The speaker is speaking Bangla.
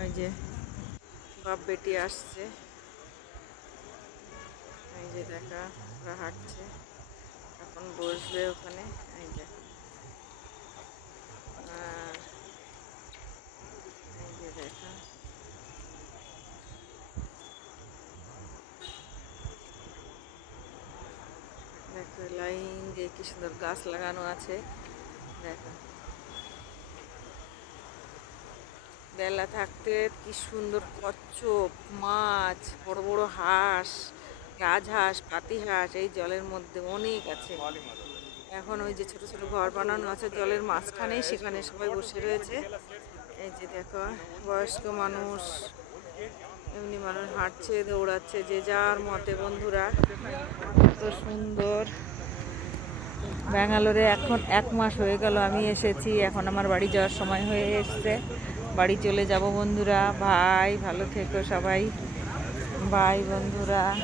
ওই যে বাপ বেটি আসছে। এই যে দেখা ওরা হাঁটছে। এখন বসবে ওখানে। এই যে। আহ, এই যে দেখা। দেখো লাইন দিয়ে কি সুন্দর গাছ লাগানো আছে। দেখো। বেলা থাকতে কি সুন্দর কচ্ছপ, মাছ, বড় বড় হাঁস রাজহাঁস পাতিহাঁস এই জলের মধ্যে অনেক আছে। এখন ওই যে ছোট ছোট ঘর বানানো আছে, জলের মাঝখানেই সেখানে সবাই বসে রয়েছে। এই যে দেখো, বয়স্ক মানুষ, এমনি মানুষ হাঁটছে, দৌড়াচ্ছে, যে যার মতে বন্ধুরা। এত সুন্দর। ব্যাঙ্গালোরে এখন এক মাস হয়ে গেল, আমি এসেছি। এখন আমার বাড়ি যাওয়ার সময় হয়ে এসছে। বাড়ি চলে যাব বন্ধুরা। ভাই, ভালো থেকো সবাই। ভাই বন্ধুরা।